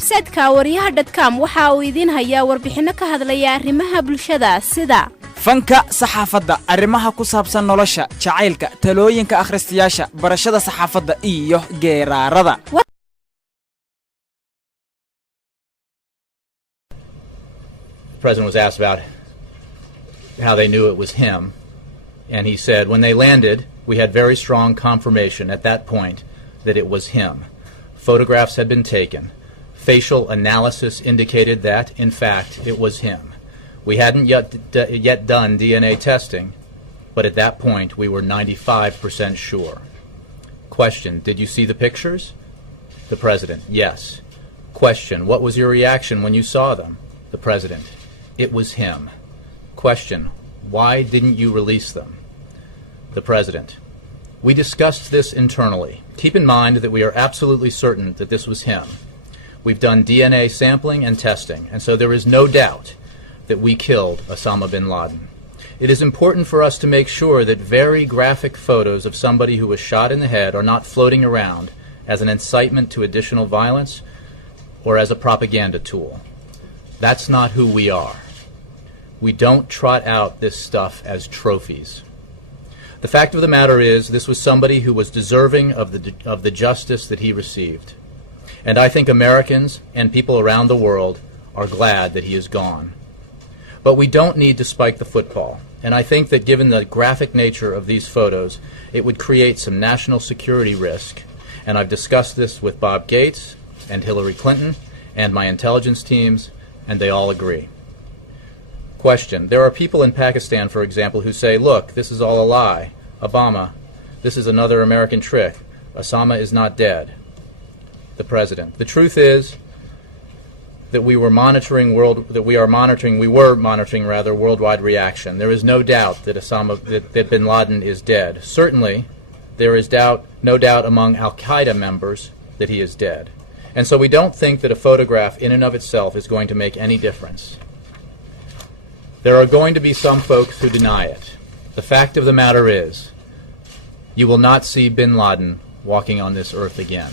website-ka wariyaha.com waxa uu idin hayaa warbixino ka hadlaya arrimaha bulshada sida fanka saxaafadda arrimaha ku saabsan nolosha jacaylka talooyinka akhristayaasha barashada saxaafadda iyo geeraarada. The president was asked about how they knew it was him, and he said when they landed we had very strong confirmation at that point that it was him. Photographs had been taken. Facial analysis indicated that, in fact, it was him. We hadn't yet done DNA testing, but at that point we were 95% sure. Question, did you see the pictures? The President, yes. Question, what was your reaction when you saw them? The President, it was him. Question, why didn't you release them? The President, we discussed this internally. Keep in mind that we are absolutely certain that this was him. We've done DNA sampling and testing, and so there is no doubt that we killed Osama bin Laden. It is important for us to make sure that very graphic photos of somebody who was shot in the head are not floating around as an incitement to additional violence or as a propaganda tool. That's not who we are. We don't trot out this stuff as trophies. The fact of the matter is, this was somebody who was deserving of the justice that he received. And I think Americans and people around the world are glad that he is gone. But we don't need to spike the football. And I think that given the graphic nature of these photos, it would create some national security risk. And I've discussed this with Bob Gates and Hillary Clinton and my intelligence teams, and they all agree. Question, there are people in Pakistan, for example, who say, look, this is all a lie. Obama, this is another American trick. Osama is not dead. The President, the truth is that we were monitoring worldwide reaction. There is no doubt that bin Laden is dead. Certainly, there is no doubt among Al-Qaeda members that he is dead. And so we don't think that a photograph in and of itself is going to make any difference. There are going to be some folks who deny it. The fact of the matter is, you will not see bin Laden walking on this earth again.